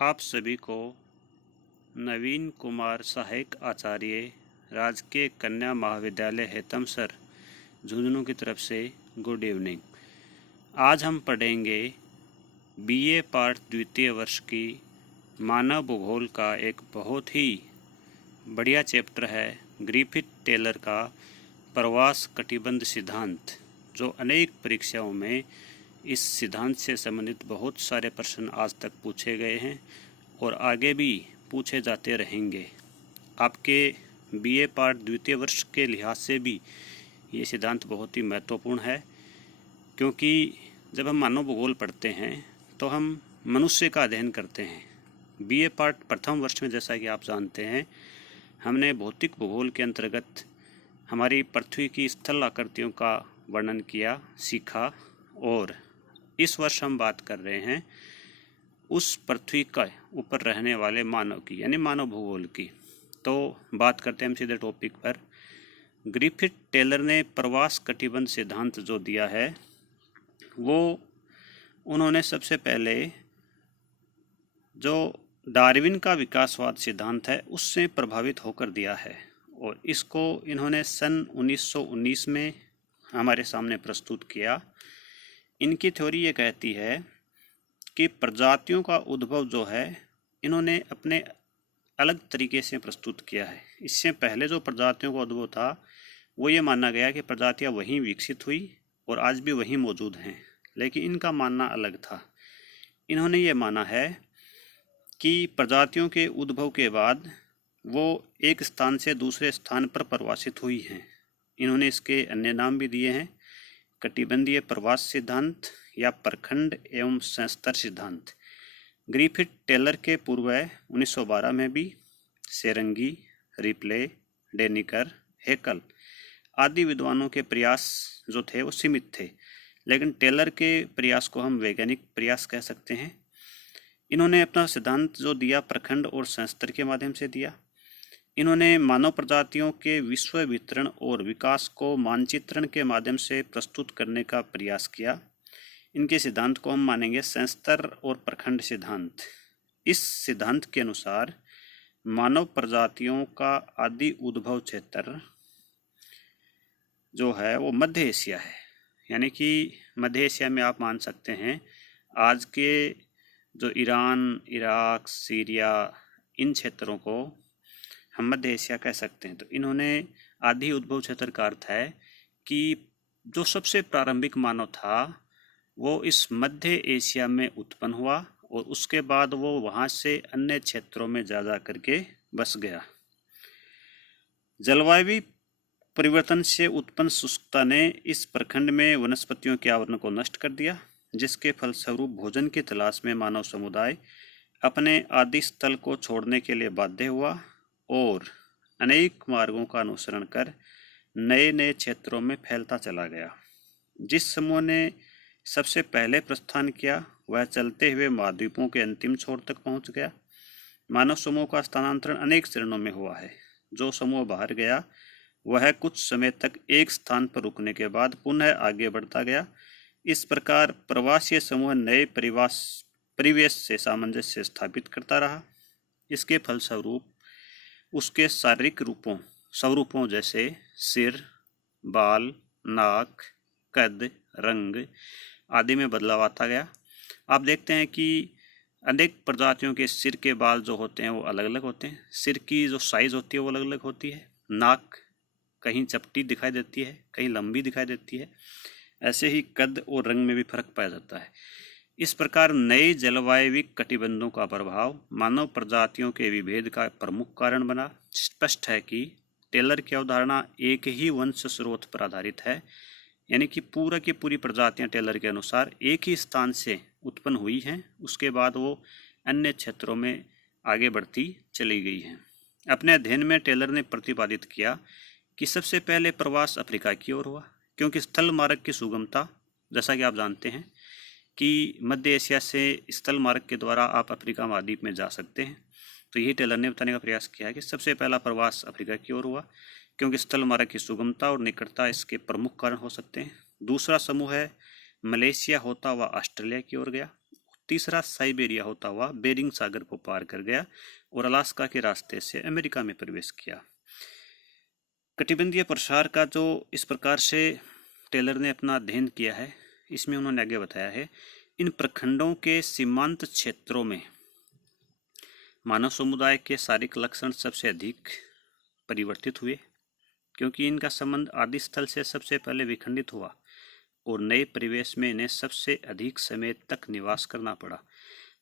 आप सभी को नवीन कुमार सहायक आचार्य राजकीय कन्या महाविद्यालय हेतमसर झुंझुनू की तरफ से गुड इवनिंग। आज हम पढ़ेंगे बीए पाठ द्वितीय वर्ष की मानव भूगोल का एक बहुत ही बढ़िया चैप्टर है ग्रिफिथ टेलर का प्रवास कटिबंध सिद्धांत, जो अनेक परीक्षाओं में इस सिद्धांत से संबंधित बहुत सारे प्रश्न आज तक पूछे गए हैं और आगे भी पूछे जाते रहेंगे। आपके बीए पाठ द्वितीय वर्ष के लिहाज से भी ये सिद्धांत बहुत ही महत्वपूर्ण है, क्योंकि जब हम मानव भूगोल पढ़ते हैं तो हम मनुष्य का अध्ययन करते हैं। बीए पाठ प्रथम वर्ष में, जैसा कि आप जानते हैं, हमने भौतिक भूगोल के अंतर्गत हमारी पृथ्वी की स्थल आकृतियों का वर्णन किया, सीखा, और इस वर्ष हम बात कर रहे हैं उस पृथ्वी का ऊपर रहने वाले मानव की, यानी मानव भूगोल की। तो बात करते हैं हम सीधे टॉपिक पर। ग्रिफिथ टेलर ने प्रवास कटिबंध सिद्धांत जो दिया है वो उन्होंने सबसे पहले जो डार्विन का विकासवाद सिद्धांत है उससे प्रभावित होकर दिया है, और इसको इन्होंने सन 1919 में हमारे सामने प्रस्तुत किया। इनकी थ्योरी ये कहती है कि प्रजातियों का उद्भव जो है इन्होंने अपने अलग तरीके से प्रस्तुत किया है। इससे पहले जो प्रजातियों का उद्भव था वो ये माना गया कि प्रजातियां वहीं विकसित हुई और आज भी वहीं मौजूद हैं, लेकिन इनका मानना अलग था। इन्होंने ये माना है कि प्रजातियों के उद्भव के बाद वो एक स्थान से दूसरे स्थान पर प्रवासित हुई हैं। इन्होंने इसके अन्य नाम भी दिए हैं, कटिबंधीय प्रवास सिद्धांत या प्रखंड एवं संस्तर सिद्धांत। ग्रिफिथ टेलर के पूर्व 1912 में भी सेरंगी, रिप्ले, डेनिकर, हेकल आदि विद्वानों के प्रयास जो थे वो सीमित थे, लेकिन टेलर के प्रयास को हम वैज्ञानिक प्रयास कह सकते हैं। इन्होंने अपना सिद्धांत जो दिया प्रखंड और संस्तर के माध्यम से दिया। इन्होंने मानव प्रजातियों के विश्व वितरण और विकास को मानचित्रण के माध्यम से प्रस्तुत करने का प्रयास किया। इनके सिद्धांत को हम मानेंगे संस्तर और प्रखंड सिद्धांत। इस सिद्धांत के अनुसार मानव प्रजातियों का आदि उद्भव क्षेत्र जो है वो मध्य एशिया है, यानी कि मध्य एशिया में आप मान सकते हैं आज के जो ईरान, इराक, सीरिया, इन क्षेत्रों को हम मध्य एशिया कह सकते हैं। तो इन्होंने आदि उद्भव क्षेत्र का अर्थ है कि जो सबसे प्रारंभिक मानव था वो इस मध्य एशिया में उत्पन्न हुआ और उसके बाद वो वहाँ से अन्य क्षेत्रों में जा करके बस गया। जलवायु परिवर्तन से उत्पन्न शुष्कता ने इस प्रखंड में वनस्पतियों के आवरण को नष्ट कर दिया, जिसके फलस्वरूप भोजन की तलाश में मानव समुदाय अपने आदि स्थल को छोड़ने के लिए बाध्य हुआ और अनेक मार्गों का अनुसरण कर नए नए क्षेत्रों में फैलता चला गया। जिस समूह ने सबसे पहले प्रस्थान किया वह चलते हुए महाद्वीपों के अंतिम छोर तक पहुंच गया। मानव समूह का स्थानांतरण अनेक चरणों में हुआ है। जो समूह बाहर गया वह कुछ समय तक एक स्थान पर रुकने के बाद पुनः आगे बढ़ता गया। इस प्रकार प्रवासीय समूह नए परिवेश से सामंजस्य स्थापित करता रहा। इसके फलस्वरूप उसके शारीरिक स्वरूपों जैसे सिर, बाल, नाक, कद, रंग आदि में बदलाव आता गया। आप देखते हैं कि अनेक प्रजातियों के सिर के बाल जो होते हैं वो अलग अलग होते हैं। सिर की जो साइज़ होती है वो अलग अलग होती है। नाक कहीं चपटी दिखाई देती है, कहीं लंबी दिखाई देती है। ऐसे ही कद और रंग में भी फर्क पाया जाता है। इस प्रकार नए जलवायविक कटिबंधों का प्रभाव मानव प्रजातियों के विभेद का प्रमुख कारण बना। स्पष्ट है कि टेलर की अवधारणा एक ही वंश स्रोत पर आधारित है, यानी कि पूरा की पूरी प्रजातियां टेलर के अनुसार एक ही स्थान से उत्पन्न हुई हैं, उसके बाद वो अन्य क्षेत्रों में आगे बढ़ती चली गई हैं। अपने अध्ययन में टेलर ने प्रतिपादित किया कि सबसे पहले प्रवास अफ्रीका की ओर हुआ, क्योंकि स्थल मार्ग की सुगमता, जैसा कि आप जानते हैं कि मध्य एशिया से स्थल मार्ग के द्वारा आप अफ्रीका महाद्वीप में जा सकते हैं। तो यही टेलर ने बताने का प्रयास किया है कि सबसे पहला प्रवास अफ्रीका की ओर हुआ, क्योंकि स्थल मार्ग की सुगमता और निकटता इसके प्रमुख कारण हो सकते हैं। दूसरा समूह है मलेशिया होता हुआ ऑस्ट्रेलिया की ओर गया। तीसरा साइबेरिया होता हुआ बेरिंग सागर को पार कर गया और अलास्का के रास्ते से अमेरिका में प्रवेश किया। कटिबंधीय प्रसार का जो इस प्रकार से टेलर ने अपना अध्ययन किया है, इसमें उन्होंने आगे बताया है, इन प्रखंडों के सीमांत क्षेत्रों में मानव समुदाय के शारीरिक लक्षण सबसे अधिक परिवर्तित हुए, क्योंकि इनका संबंध आदि स्थल से सबसे पहले विखंडित हुआ और नए परिवेश में इन्हें सबसे अधिक समय तक निवास करना पड़ा।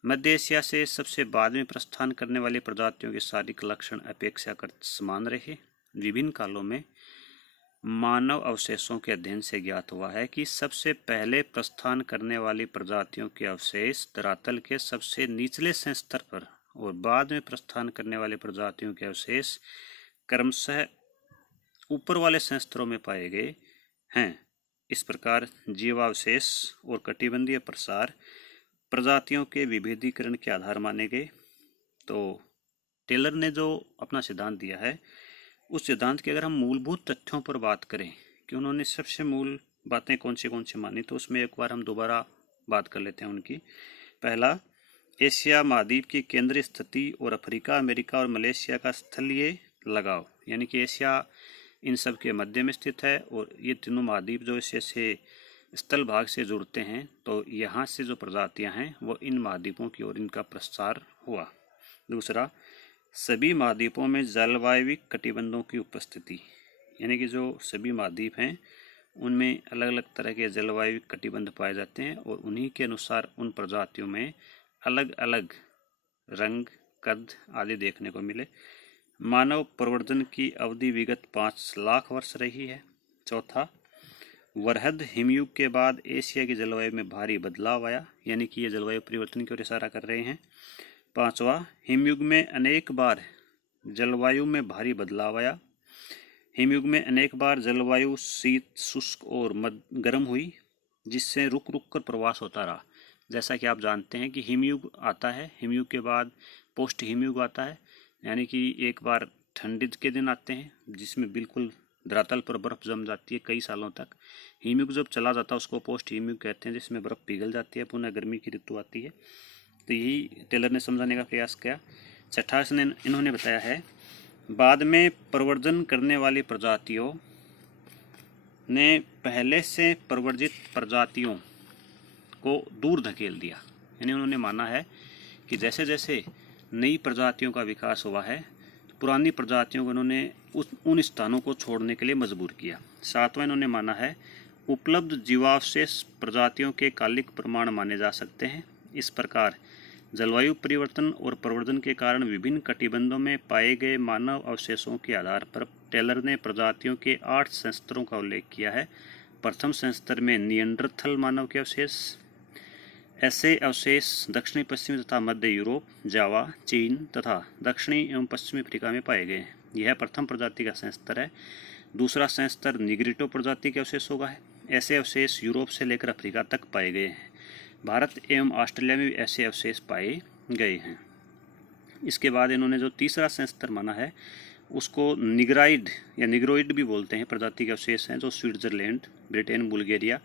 मध्य एशिया से सबसे बाद में प्रस्थान करने वाली प्रजातियों के शारीरिक लक्षण अपेक्षाकृत समान रहे। विभिन्न कालों में मानव अवशेषों के अध्ययन से ज्ञात हुआ है कि सबसे पहले प्रस्थान करने वाली प्रजातियों के अवशेष धरातल के सबसे निचले स्तर पर और बाद में प्रस्थान करने वाली प्रजातियों के अवशेष क्रमशः ऊपर वाले स्तरों में पाए गए हैं। इस प्रकार जीवावशेष और कटिबंधीय प्रसार प्रजातियों के विभेदीकरण के आधार माने गए। तो टेलर ने जो अपना सिद्धांत दिया है, उस सिद्धांत की अगर हम मूलभूत तथ्यों पर बात करें कि उन्होंने सबसे मूल बातें कौन सी मानी, तो उसमें एक बार हम दोबारा बात कर लेते हैं उनकी। पहला, एशिया महाद्वीप की केंद्रीय स्थिति और अफ्रीका, अमेरिका और मलेशिया का स्थलीय लगाव, यानी कि एशिया इन सब के मध्य में स्थित है और ये तीनों महाद्वीप जो एशिया से स्थल भाग से जुड़ते हैं, तो यहाँ से जो प्रजातियाँ हैं वो इन महाद्वीपों की ओर इनका प्रसार हुआ। दूसरा, सभी महाद्वीपों में जलवायविक कटिबंधों की उपस्थिति, यानी कि जो सभी महाद्वीप हैं उनमें अलग अलग तरह के जलवायु कटिबंध पाए जाते हैं और उन्हीं के अनुसार उन प्रजातियों में अलग अलग रंग, कद आदि देखने को मिले। मानव प्रवर्धन की अवधि विगत 5 लाख वर्ष रही है। चौथा, वरहद हिमयुग के बाद एशिया की जलवायु में भारी बदलाव आया, यानी कि ये जलवायु परिवर्तन की ओर इशारा कर रहे हैं। पांचवा, हिमयुग में अनेक बार जलवायु में भारी बदलाव आया। हिमयुग में अनेक बार जलवायु शीत, शुष्क और गर्म हुई, जिससे रुक रुक कर प्रवास होता रहा। जैसा कि आप जानते हैं कि हिमयुग आता है, हिमयुग के बाद पोस्ट हिमयुग आता है, यानी कि एक बार ठंडी के दिन आते हैं जिसमें बिल्कुल धरातल पर बर्फ जम जाती है कई सालों तक। हिमयुग जब चला जाता है उसको पोस्ट हिमयुग कहते हैं, जिसमें बर्फ पिघल जाती है, पुनः गर्मी की ऋतु आती है। तो यही टेलर ने समझाने का प्रयास किया। छठा, इन्होंने बताया है, बाद में प्रवर्धन करने वाली प्रजातियों ने पहले से प्रवर्जित प्रजातियों को दूर धकेल दिया, यानी उन्होंने माना है कि जैसे जैसे नई प्रजातियों का विकास हुआ है, पुरानी प्रजातियों को इन्होंने उन स्थानों को छोड़ने के लिए मजबूर किया। सातवां, इन्होंने माना है, उपलब्ध जीवावशेष प्रजातियों के कालिक प्रमाण माने जा सकते हैं। इस प्रकार जलवायु परिवर्तन और प्रवर्धन के कारण विभिन्न कटिबंधों में पाए गए मानव अवशेषों के आधार पर टेलर ने प्रजातियों के 8 संस्तरों का उल्लेख किया है। प्रथम संस्तर में निएंडरथल मानव के अवशेष। ऐसे अवशेष दक्षिणी पश्चिमी तथा मध्य यूरोप, जावा, चीन तथा दक्षिणी एवं पश्चिमी अफ्रीका में पाए गए हैं। यह प्रथम प्रजाति का संस्तर है। दूसरा संस्तर निग्रिटो प्रजाति के अवशेष होगा है। ऐसे अवशेष यूरोप से लेकर अफ्रीका तक पाए गए हैं। भारत एवं ऑस्ट्रेलिया में भी ऐसे अवशेष पाए गए हैं। इसके बाद इन्होंने जो तीसरा संस्तर माना है उसको निग्राइड या निग्रोइड भी बोलते हैं, प्रजाति के अवशेष हैं जो स्विट्जरलैंड, ब्रिटेन, बुल्गारिया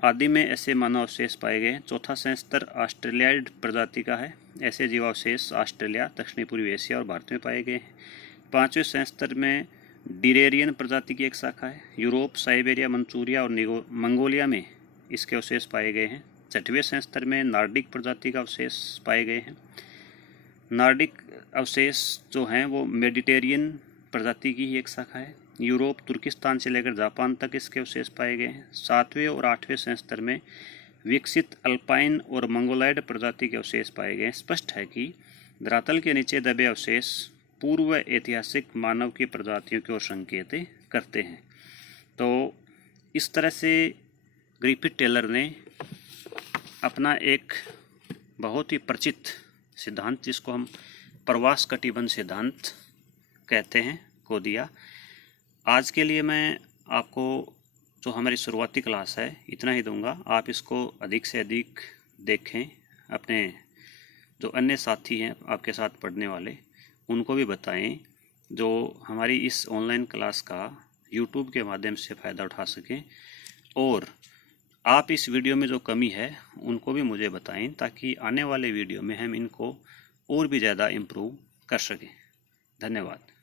आदि में ऐसे मानव अवशेष पाए गए हैं। चौथा संस्तर ऑस्ट्रेलियाइड प्रजाति का है। ऐसे जीवावशेष ऑस्ट्रेलिया, दक्षिणी पूर्वी एशिया और भारत में पाए गए हैं। पांचवें संस्तर में डिरेरियन प्रजाति की एक शाखा है। यूरोप, साइबेरिया, मंचूरिया और मंगोलिया में इसके अवशेष पाए गए हैं। छठवें संस्तर में नार्डिक प्रजाति का अवशेष पाए गए हैं। नार्डिक अवशेष जो हैं वो मेडिटेरियन प्रजाति की ही एक शाखा है। यूरोप, तुर्किस्तान से लेकर जापान तक इसके अवशेष पाए गए हैं। सातवें और आठवें संस्तर में विकसित अल्पाइन और मंगोलाइड प्रजाति के अवशेष पाए गए हैं। स्पष्ट है कि धरातल के नीचे दबे अवशेष पूर्व ऐतिहासिक मानव की प्रजातियों की ओर संकेत करते हैं। तो इस तरह से ग्रिफिथ टेलर ने अपना एक बहुत ही परिचित सिद्धांत, जिसको हम प्रवास कटिबंध सिद्धांत कहते हैं, को दिया। आज के लिए मैं आपको जो हमारी शुरुआती क्लास है इतना ही दूंगा। आप इसको अधिक से अधिक देखें, अपने जो अन्य साथी हैं आपके साथ पढ़ने वाले उनको भी बताएं, जो हमारी इस ऑनलाइन क्लास का यूट्यूब के माध्यम से फ़ायदा उठा सकें। और आप इस वीडियो में जो कमी है उनको भी मुझे बताएं, ताकि आने वाले वीडियो में हम इनको और भी ज़्यादा इम्प्रूव कर सकें। धन्यवाद।